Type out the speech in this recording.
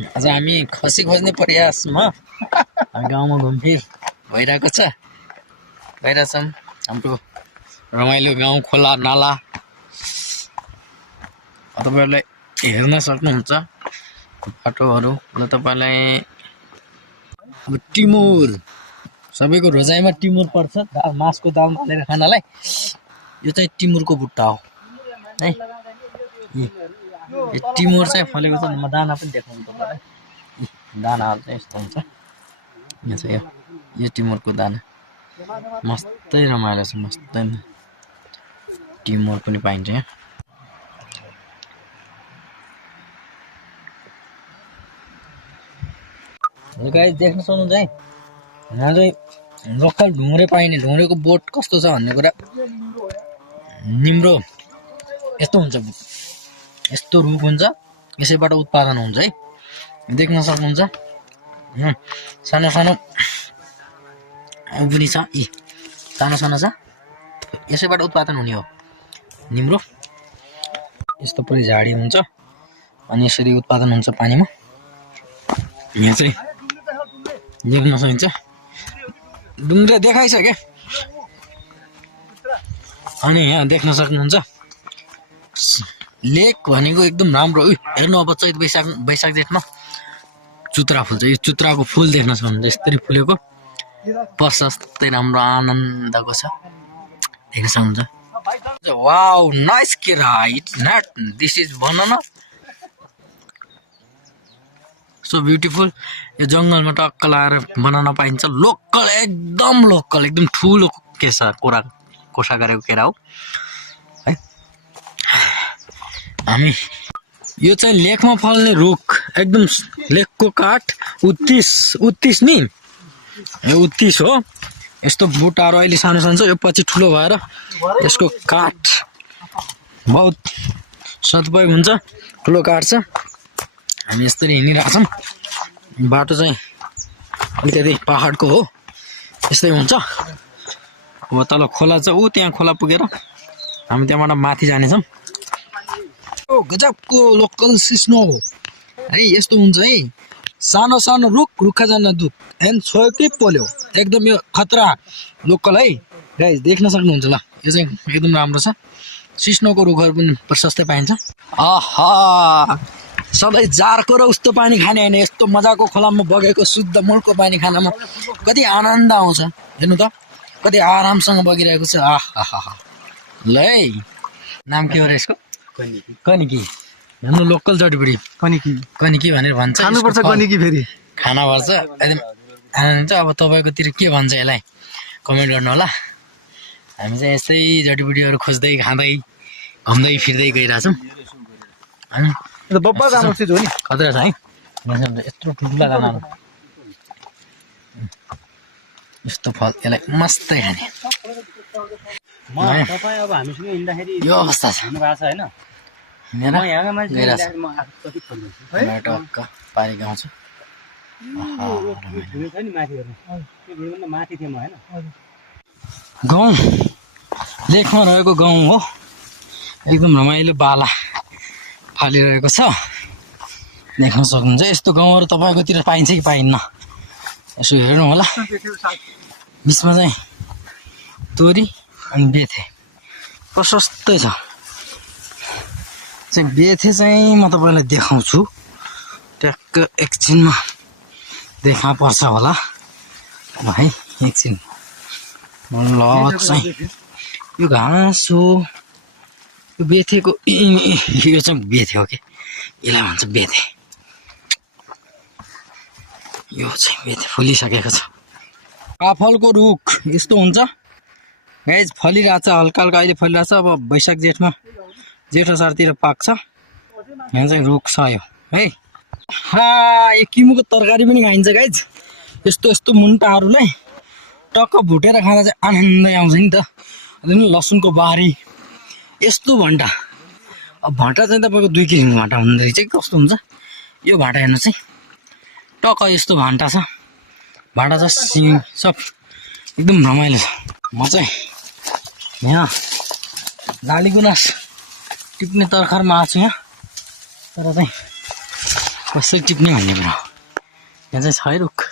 आज हामी खसी खोज्ने प्रयासमा गाउँमा घुमफिर भइरहेछन् हाम्रो रमाइलो गाउँ खोला नाला तपाईहरुले हेर्न सक्नुहुन्छ बाटोहरु र तपाईलाई अब टिमुर सबैको रोजाइमा टिमुर पर्छ मासको दाल हालेर खानालाई यो चाहिँ टिमुरको बुट्टा हो है यो टिमुर चाहिँ फलेको छ म दाना पनि देखाउँछु तपाईलाई दानाहरु चाहिँ यस्तो हुन्छ यो चाहिँ यो टिमुरको दाना मस्तै रमाइलो छ मस्तै टिमुर पनि पाइन्छ यहाँ गाइस देख्न सक्नुहुन्छ है यहाँ चाहिँ लोकल ढुङ्ग्रे पाइने ढुङ्ग्रेको बोट कस्तो छ भन्ने कुरा निम्रो यस्तो हुन्छ यस्तो रुख हुन्छ यसैबाट उत्पादन हुन्छ है देख्न सक्नुहुन्छ सानो सानो पनि छ यी सानो सानो छ यसैबाट उत्पादन हुने हो निम्रो यस्तो पुरै झाडी हुन्छ अनि यसरी उत्पादन हुन्छ पानीमा यहाँ चाहिँ देख्न सकिन्छ ढुङ्ग्रे देखाइसके अनि यहाँ देख्न सक्नुहुन्छ लेक भनेको एकदम राम्रो हेर्नु अब चैत वैशाख जेठमा चुत्रा फुल्छ यो चुत्राको फुल देख्न सक्नुहुन्छ यसरी फुलेको प्रशस्तै राम्रो आनन्दको छ देख्न सक्नुहुन्छ वाउ नाइस केरा it's not this is banana so beautiful यो जंगलमा टक्क लाएर बनाना पाइन्छ लोकल एकदम ठुलो केसा कोसा गरेको केरा हो है हामी यो चाहिँ लेकमा फल्ने रुख एकदम लेकको काठ उत्तिस नि यो उत्तिस हो यस्तो बुटाहरु अहिले सानो सानो छ यो पछि ठुलो भएर यसको काठ बहुत सदुपयोग हुन्छ ठुलो काठ छ हामी यसरी हिँडिरहेछौँ बाटो चाहिँ अलिकति पहाडको हो यस्तै हुन्छ अब तल खोला छ त्यहाँ खोला पुगेर हामी त्यहाँबाट माथि जानेछौँ ओ गजबको लोकल सिस्नो है यस्तो हुन्छ है सानो सानो रुखा जान्न दुध एन्ड छोकै पोल्यो एकदम यो खतरा लोकल है गाइस देख्न सक्नुहुन्छ ल यो चाहिँ एकदम राम्रो छ सिस्नोको रुखहरू पनि प्रशस्तै पाइन्छ आहा सबै जारको र उस्तो पानी खाने हैन यस्तो मजाको खोलामा बगेको शुद्ध मूलको पानी खानमा कति आनन्द आउँछ हेर्नु त कति आरामसँग बगिरहेको छ आहा ल है नाम के हो र यसको कनिकी हाम्रो लोकल जडीबुडी कनिकी भनेर भन्छ खानुपर्छ कनिकी फेरि खाना पर्छ एकदम आनन्द अब तपाईकोतिर के भन्छ यसलाई कमेन्ट गर्नु होला हामी चाहिँ यस्तै जडीबुडीहरु खोज्दै खाँदै घुम्दै फिर्दै गइरहेछौँ बब्बा गाउँ चाहिँ हो नि खतरा छ है यत्रो ठुला गाना यस्तो फल यसलाई मस्तै खाने अब हामीसँग हिँड्दाखेरि यो अवस्था छ हैन पारी गाउँ छ गाउँ लेकमा रहेको गाउँ हो एकदम रमाइलो बाला फालिरहेको छ देख्न सक्नुहुन्छ यस्तो गाउँहरू तपाईँकोतिर पाइन्छ कि पाइन्न यसो हेर्नु होला बिचमा चाहिँ तोरी अनि बेथे प्रशस्तै छ चाहिँ बेथे चाहिँ म तपाईँलाई देखाउँछु ट्याक्क एकछिनमा देखा पर्छ होला है एकछिन ल चाहिँ यो घाँस हो यो बेथेको यो चाहिँ बेथे हो कि यसलाई भन्छ बेथे यो चाहिँ बेथे फुलिसकेको छ काफलको रुख यस्तो हुन्छ गाइस फलिरहेछ हल्का हल्का अहिले फलिरहेछ अब वैशाख जेठमा जेठ असारतिर पाक्छ यहाँ चाहिँ रुख छ यो है यो किमुको तरकारी पनि खाइन्छ गाइस यस्तो मुन्टाहरूलाई टक्क भुटेर खाँदा चाहिँ आनन्दै आउँछ नि त लसुनको बारी यस्तो भान्टा अब भाँटा चाहिँ तपाईँको 2 किसिमको भाँटा हुँदो रहेछ कस्तो हुन्छ यो भाँटा हेर्नु चाहिँ टक्क यस्तो भान्टा छ भाँटा छ सिङ सब एकदम रमाइलो छ म चाहिँ यहाँ लाली गुनास टिप्ने तरखारमा आएको छु यहाँ तर चाहिँ कसरी टिप्ने भन्ने कुरा यहाँ चाहिँ छ है रुख